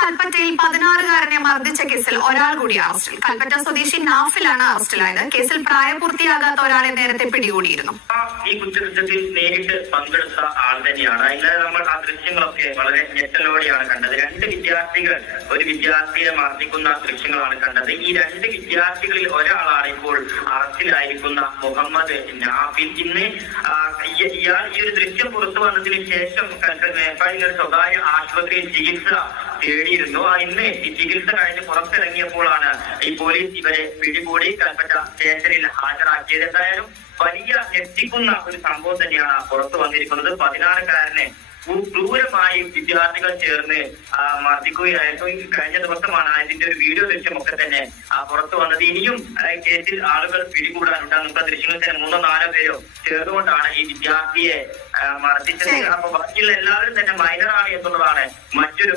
കൽപ്പറ്റയിൽ 16-കാരനെ മർദ്ദിച്ച കേസിൽ ഒരാൾ കൂടി അറസ്റ്റിൽ. കൽപ്പറ്റ സ്വദേശി നാഫിലാണ് അറസ്റ്റിലായത്. കേസിൽ പ്രായപൂർത്തിയാകാത്ത ഒരാളെ നേരത്തെ പിടികൂടിയിരുന്നു. ഈ കുറ്റകൃത്യത്തിൽ നേരിട്ട് പങ്കെടുത്ത ആൾ തന്നെയാണ്. ഇന്നലെ നമ്മൾ ആ ദൃശ്യങ്ങളൊക്കെ വളരെ ഞെട്ടലോടെയാണ് കണ്ടത്. ഒരു വിദ്യാർത്ഥിയെ മർദ്ദിക്കുന്ന ദൃശ്യങ്ങളാണ് കണ്ടത്. ഈ 2 വിദ്യാർത്ഥികളിൽ ഒരാളാണ് ഇപ്പോൾ അറസ്റ്റിലായിരിക്കുന്ന മുഹമ്മദ് നാഫിൽ. ഇന്ന് ഇയാൾ ഈ ഒരു ദൃശ്യം പുറത്തു വന്നതിന് ശേഷം മേപ്പാടിയിൽ സ്വകാര്യ ആശുപത്രിയിൽ ചികിത്സ തേടിയിരുന്നു. ഇന്ന് ഈ ചികിത്സ കഴിഞ്ഞ് പുറത്തിറങ്ങിയപ്പോഴാണ് ഈ പോലീസ് ഇവരെ പിടികൂടി കൽപ്പറ്റ സ്റ്റേഷനിൽ ഹാജരാക്കിയത്. എന്തായാലും വലിയ ഞെട്ടിക്കുന്ന ഒരു സംഭവം തന്നെയാണ് പുറത്തു വന്നിരിക്കുന്നത്. 16-കാരനെ ക്രൂരമായി വിദ്യാർത്ഥികൾ ചേർന്ന് മർദ്ദിക്കുകയായിരുന്നു. കഴിഞ്ഞ ദിവസമാണ് അതിന്റെ ഒരു വീഡിയോ ദൃശ്യമൊക്കെ തന്നെ പുറത്തു വന്നത്. ഇനിയും കേസിൽ ആളുകൾ പിടികൂടാനുണ്ട്. നമുക്ക് ദൃശ്യങ്ങൾ തന്നെ 3-4 പേരോ ചേർന്നുകൊണ്ടാണ് ഈ വിദ്യാർത്ഥിയെ മർദ്ദിച്ചത്. അപ്പൊ ബാക്കിയുള്ള എല്ലാവരും തന്നെ മൈനറാണ് എന്നുള്ളതാണ് മറ്റൊരു